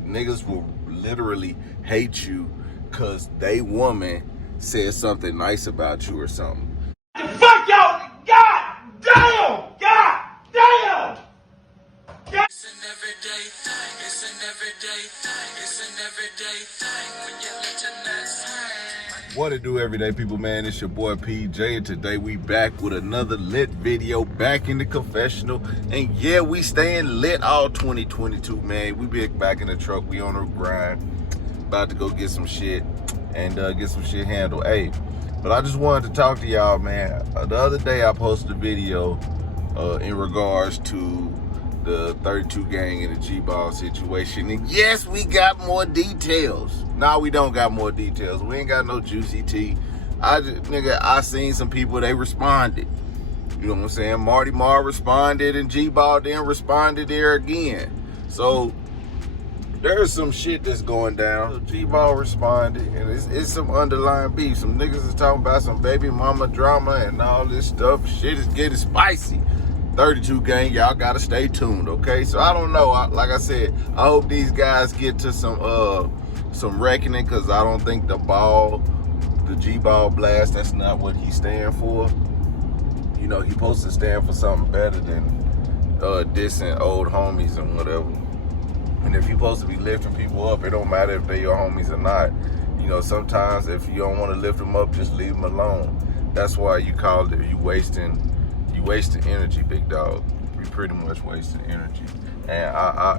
Niggas will literally hate you because they woman said something nice about you or something. Fuck y'all! God damn! God damn! It's an everyday thing. It's an everyday thing. It's an everyday thing when you let your nuts hang. What it do, everyday people, man? It's your boy PJ, and today we back with another lit video, back in the confessional. And yeah, we staying lit all 2022, man. We be back in the truck, we on the grind, about to go get some shit and get some shit handled. Hey, but I just wanted to talk to y'all, man. The other day I posted a video in regards to the 32 gang in the G-Ball situation. And yes, we got more details. Nah, we don't got more details. We ain't got no juicy tea. I seen some people, they responded. You know what I'm saying? MartyMar responded and G-Ball then responded there again. So there's some shit that's going down. So G-Ball responded, and it's some underlying beef. Some niggas is talking about some Babymama drama and all this stuff. Shit is getting spicy. 32 gang, y'all gotta stay tuned, okay? So I don't know. Like I said, I hope these guys get to some reckoning, because I don't think the GBallBlast, that's not what he stand for. You know, he supposed to stand for something better than dissing old homies and whatever. And if you're supposed to be lifting people up, it don't matter if they your homies or not. You know, sometimes if you don't want to lift them up, just leave them alone. That's why you call it, you wasting energy, big dog. You pretty much wasting energy. And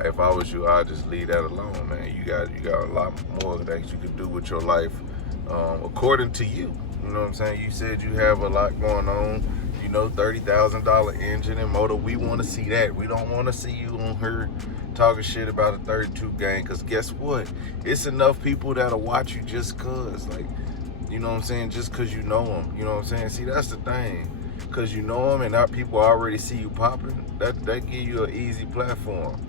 if I was you, I'd just leave that alone, man. You got a lot more things you could do with your life, according to you. You know what I'm saying? You said you have a lot going on. You know, $30,000 engine and motor. We want to see that. We don't want to see you on her talking shit about a 32 gang, because guess what? It's enough people that'll watch you just cause, like, you know what I'm saying? Just cause you know them. You know what I'm saying? See, that's the thing. Cause you know them and now people already see you popping, that give you an easy platform.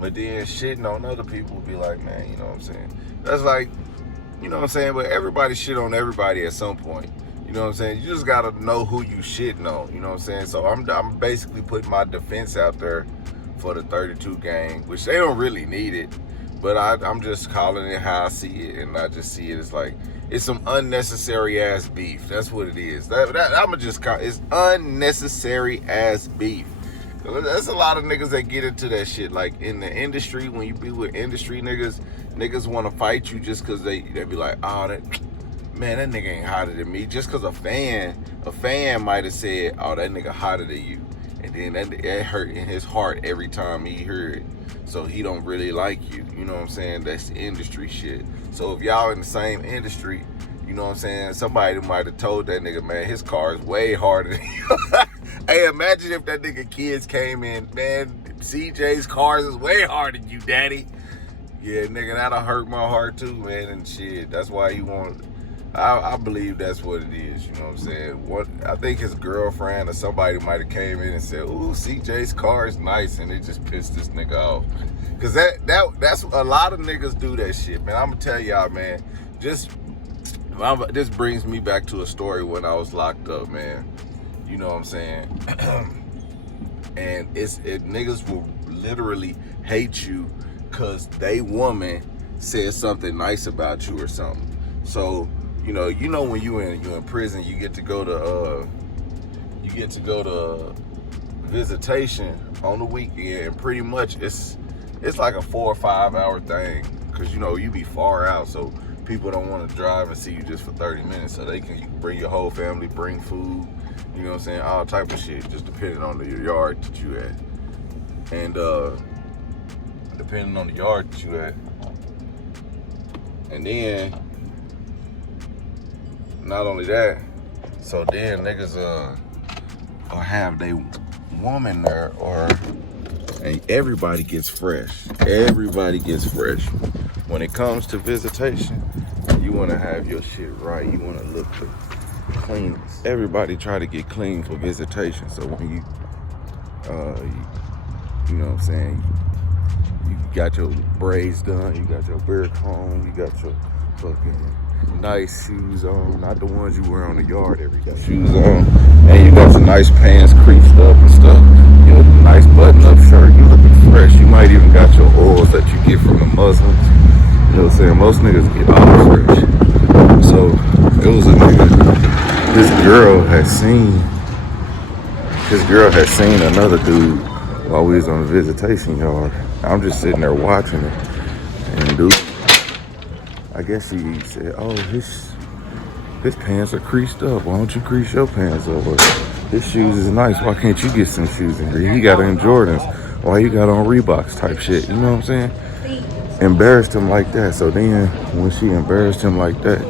But then shitting on other people will be like, man, you know what I'm saying? That's like, you know what I'm saying? But everybody shit on everybody at some point. You know what I'm saying? You just gotta know who you shitting on, you know what I'm saying? So I'm basically putting my defense out there for the 32 gang, which they don't really need it. But I'm just calling it how I see it, and I just see it as like, it's some unnecessary ass beef. That's what it is. I'ma just call it's unnecessary ass beef. There's a lot of niggas that get into that shit. Like in the industry, when you be with industry niggas want to fight you just cause they be like, oh, that nigga ain't hotter than me. Just cause a fan might have said, oh, that nigga hotter than you. And then that hurt in his heart every time he heard it. So he don't really like you. You know what I'm saying? That's the industry shit. So if y'all in the same industry, you know what I'm saying, somebody might have told that nigga, man, his car is way harder than you. Hey, imagine if that nigga kids came in, man, CJ's cars is way harder than you, daddy. Yeah, nigga, that'll hurt my heart too, man, and shit. That's why he want. I believe that's what it is, you know what I'm saying? I think his girlfriend or somebody might have came in and said, ooh, CJ's car is nice, and it just pissed this nigga off. Cause that's a lot of niggas do that shit, man. I'm gonna tell y'all, man, this brings me back to a story when I was locked up, man. You know what I'm saying? And niggas will literally hate you cause they woman said something nice about you or something. So, you know when you in prison, you get to go to visitation on the weekend, and pretty much it's like a 4 or 5 hour thing, because you know you be far out, so people don't want to drive and see you just for 30 minutes, so you can bring your whole family, bring food, you know what I'm saying, all type of shit, just depending on the yard that you at. And depending on the yard that you at. And then not only that, so then niggas or have they woman there, and everybody gets fresh. Everybody gets fresh. When it comes to visitation, you want to have your shit right. You want to look the cleanest. Everybody try to get clean for visitation. So when you know what I'm saying, you got your braids done, you got your beard comb, you got your fucking nice shoes on, not the ones you wear on the yard every day. Shoes on, and you got some nice pants creased up and stuff. You know, nice button-up shirt. You looking fresh. You might even got your oils that you get from the Muslims. You know what I'm saying? Most niggas get olive fresh. So it was a nigga. This girl had seen another dude while we was on the visitation yard. I'm just sitting there watching it, and dude, I guess he said, "Oh, his pants are creased up. Why don't you crease your pants up? Or his shoes is nice. Why can't you get some shoes in here? He got on Jordans. Why you got on Reeboks type shit?" You know what I'm saying? Embarrassed him like that. So then when she embarrassed him like that,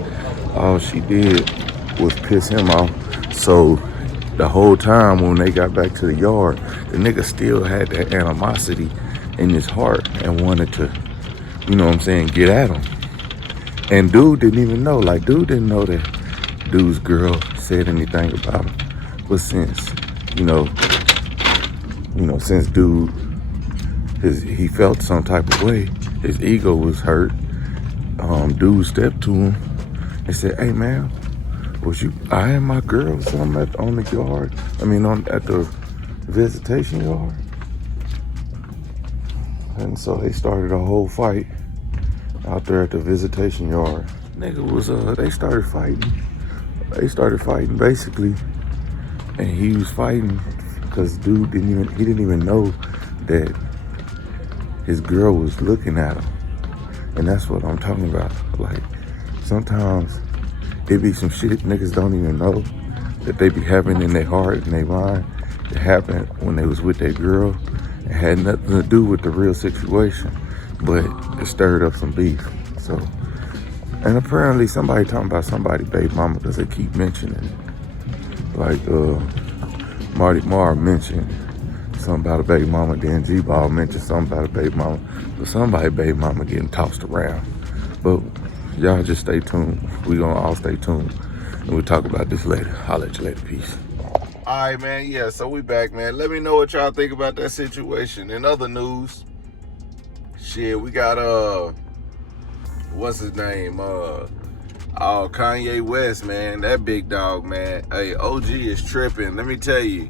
all she did was piss him off. So the whole time when they got back to the yard, the nigga still had that animosity in his heart and wanted to, you know what I'm saying, get at him. And dude didn't even know. Like, dude didn't know that dude's girl said anything about him. But since, since dude, he felt some type of way, his ego was hurt. Dude stepped to him and said, "Hey man, was you eyeing my girl or something on the yard? At the visitation yard?" And so they started a whole fight out there at the visitation yard. Nigga was they started fighting. They started fighting basically, and he was fighting because dude didn't even know that his girl was looking at him. And that's what I'm talking about. Like, sometimes it be some shit niggas don't even know that they be having in their heart and their mind. It happened when they was with their girl. It had nothing to do with the real situation, but it stirred up some beef. So, and apparently somebody talking about somebody baby mama because they keep mentioning it. Like MartyMar mentioned something about a baby mama, then GBall mentioned something about a baby mama. But somebody baby mama getting tossed around. But y'all just stay tuned. We gonna all stay tuned. And we'll talk about this later. I'll let you later. Peace. Alright, man, yeah, so we back, man. Let me know what y'all think about that situation. In other news, shit, we got what's his name? Kanye West, man. That big dog, man. Hey, OG is tripping. Let me tell you.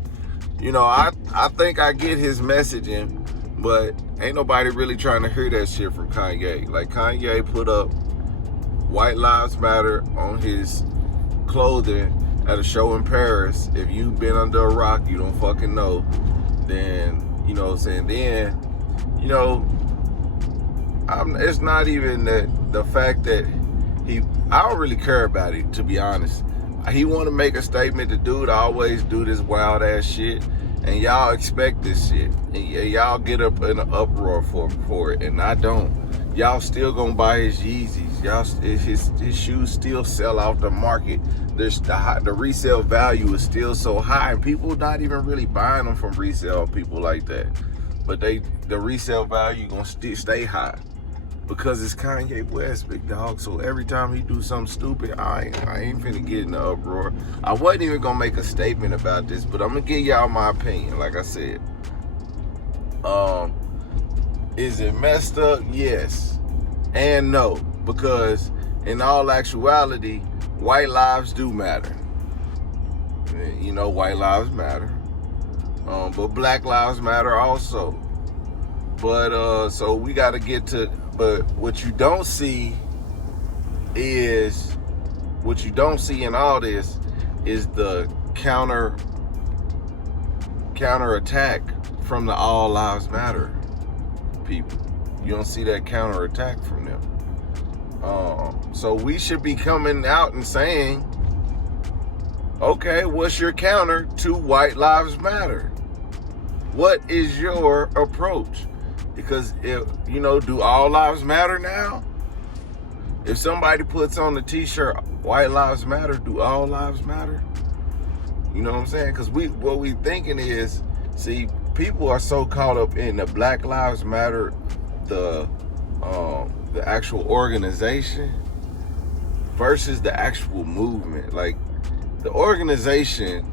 I think I get his messaging, but ain't nobody really trying to hear that shit from Kanye. Like, Kanye put up White Lives Matter on his clothing at a show in Paris. If you've been under a rock, you don't fucking know. Then, you know what I'm saying? Then, it's not even the fact that I don't really care about it, to be honest. He want to make a statement. The dude always do this wild ass shit, and y'all expect this shit, and y'all get up in an uproar for it, and I don't. Y'all still gonna buy his Yeezys. His shoes still sell off the market. The resale value is still so high, and people not even really buying them from resale people like that. But the resale value gonna stay high. Because it's Kanye West, big dog. So every time he do something stupid, I ain't finna get in the uproar. I wasn't even gonna make a statement about this, but I'm gonna give y'all my opinion. Like I said, is it messed up? Yes and no, because in all actuality, white lives do matter. White lives matter, but black lives matter also. But so we got to get to. But what you don't see in all this is the counter attack from the All Lives Matter people. You don't see that counter attack from them. So we should be coming out and saying, okay, what's your counter to White Lives Matter? What is your approach? Because do all lives matter now? If somebody puts on the t-shirt, White Lives Matter, do all lives matter? You know what I'm saying? Because what we thinking is, see, people are so caught up in the Black Lives Matter, the actual organization versus the actual movement. Like, the organization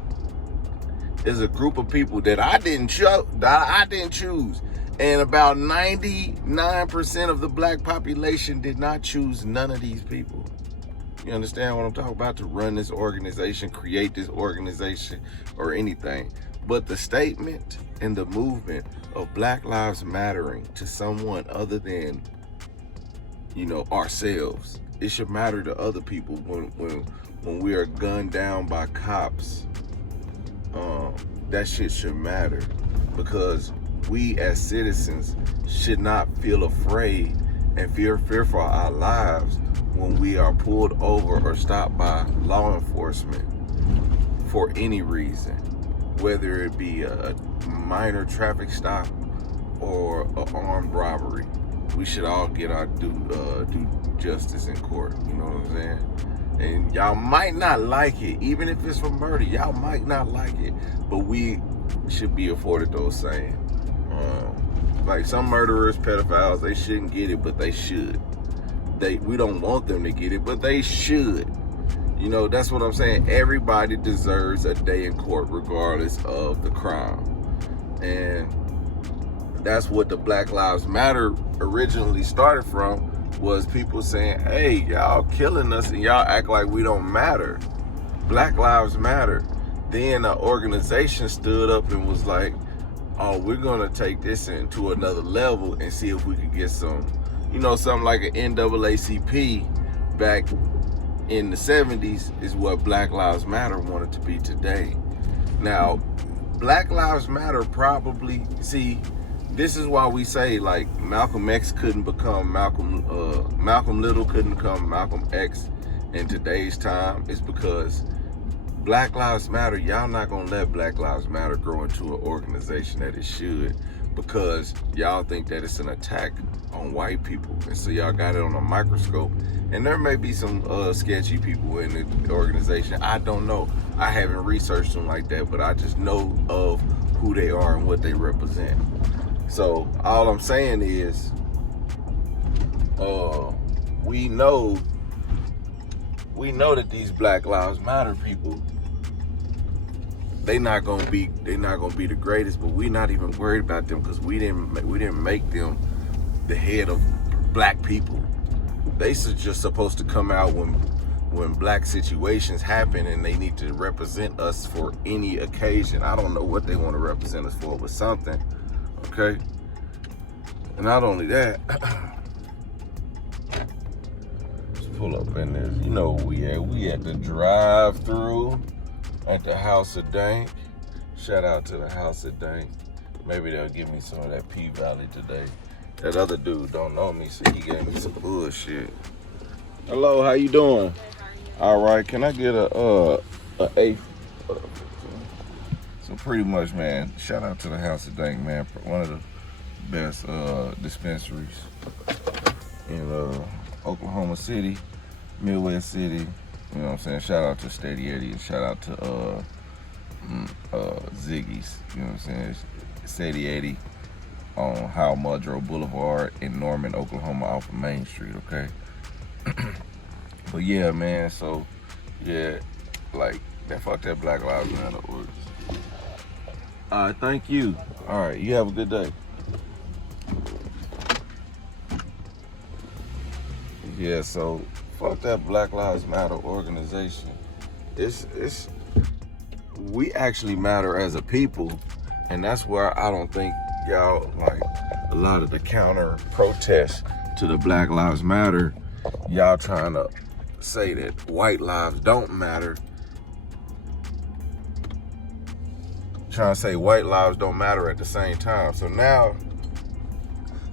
is a group of people that I didn't choose. And about 99% of the black population did not choose none of these people. You understand what I'm talking about? To run this organization, create this organization, or anything. But the statement and the movement of Black Lives Mattering to someone other than, you know, ourselves, it should matter to other people when we are gunned down by cops. That shit should matter, because we as citizens should not feel afraid and fearful for our lives when we are pulled over or stopped by law enforcement for any reason, whether it be a minor traffic stop or an armed robbery. We should all get our due justice in court. You know what I'm saying? And y'all might not like it, even if it's for murder. Y'all might not like it, but we should be afforded those same. Like some murderers, pedophiles, they shouldn't get it, but they should. We don't want them to get it, but they should. You know, that's what I'm saying. Everybody deserves a day in court regardless of the crime. And that's what the Black Lives Matter originally started from, was people saying, hey, y'all killing us and y'all act like we don't matter. Black Lives Matter. Then an organization stood up and was like, oh, we're gonna take this into another level and see if we can get some, you know, something like an NAACP back in the 70s is what Black Lives Matter wanted to be today. Now, Black Lives Matter probably, see, this is why we say, like, Malcolm X couldn't become Malcolm Little couldn't become Malcolm X in today's time, is because Black Lives Matter, y'all not gonna let Black Lives Matter grow into an organization that it should, because y'all think that it's an attack on white people. And so y'all got it on a microscope. And there may be some sketchy people in the organization. I don't know. I haven't researched them like that, but I just know of who they are and what they represent. So all I'm saying is, we know that these Black Lives Matter people, they not gonna be the greatest, but we're not even worried about them, because we didn't make them the head of black people. They just supposed to come out when black situations happen and they need to represent us for any occasion. I don't know what they want to represent us for, but something. Okay? And not only that, let's pull up in there. You know where we at the drive-through at the House of Dank. Shout out to the House of Dank. Maybe they'll give me some of that P-Valley today. That other dude don't know me, so he gave me some bullshit. Hello, how you doing? All right, can I get a eighth? So pretty much, man, shout out to the House of Dank, man. One of the best dispensaries in Oklahoma City, Midwest City. You know what I'm saying? Shout out to Steady Eddie and shout out to Ziggy's. You know what I'm saying? Steady Eddie on Howell Mudrow Boulevard in Norman, Oklahoma, off of Main Street. Okay. But yeah, man. So yeah, like that. Fuck that Black Lives Matter. All right, thank you. All right, you have a good day. Yeah, so fuck that Black Lives Matter organization. We actually matter as a people, and that's where I don't think y'all, like a lot of the counter protests to the Black Lives Matter, y'all trying to say that white lives don't matter. Trying to say white lives don't matter at the same time. So now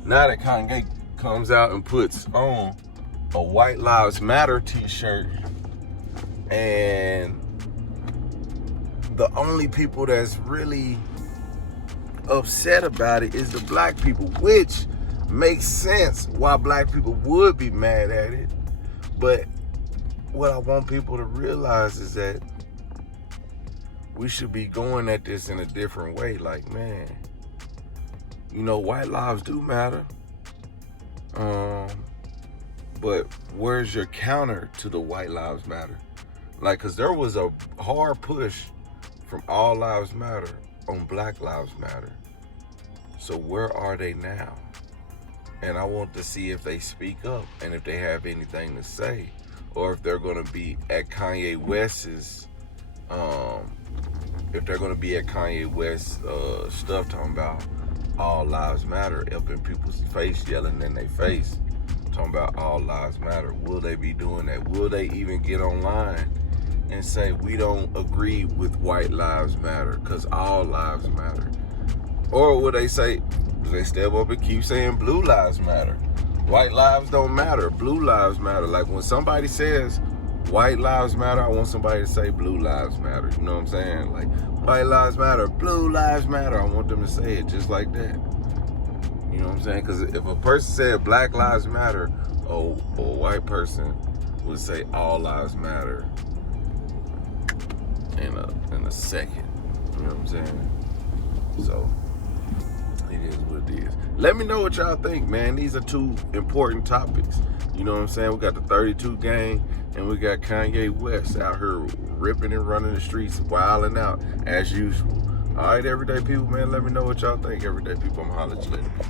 that Kanye comes out and puts on a White Lives Matter t-shirt, and the only people that's really upset about it is the black people, which makes sense why black people would be mad at it. But what I want people to realize is that we should be going at this in a different way. Like, man, you know, white lives do matter. But where's your counter to the White Lives Matter? Like, cause there was a hard push from All Lives Matter on Black Lives Matter. So where are they now? And I want to see if they speak up and if they have anything to say, or if they're gonna be at Kanye West's if they're gonna be at Kanye West stuff talking about all lives matter up in people's face, yelling in their face, talking about all lives matter, will they be doing that? Will they even get online and say we don't agree with white lives matter because all lives matter? Or will they say, do they step up and keep saying blue lives matter? White lives don't matter, blue lives matter. Like when somebody says white lives matter, I want somebody to say blue lives matter. You know what I'm saying? Like white lives matter, blue lives matter. I want them to say it just like that. You know what I'm saying? Because if a person said black lives matter, or a white person would say all lives matter in a second. You know what I'm saying? So it is what it is. Let me know what y'all think, man. These are two important topics. You know what I'm saying? We got the 32 gang and we got Kanye West out here ripping and running the streets, wilding out as usual. All right, everyday people, man, let me know what y'all think. Everyday people, I'm hollering at you later. Peace.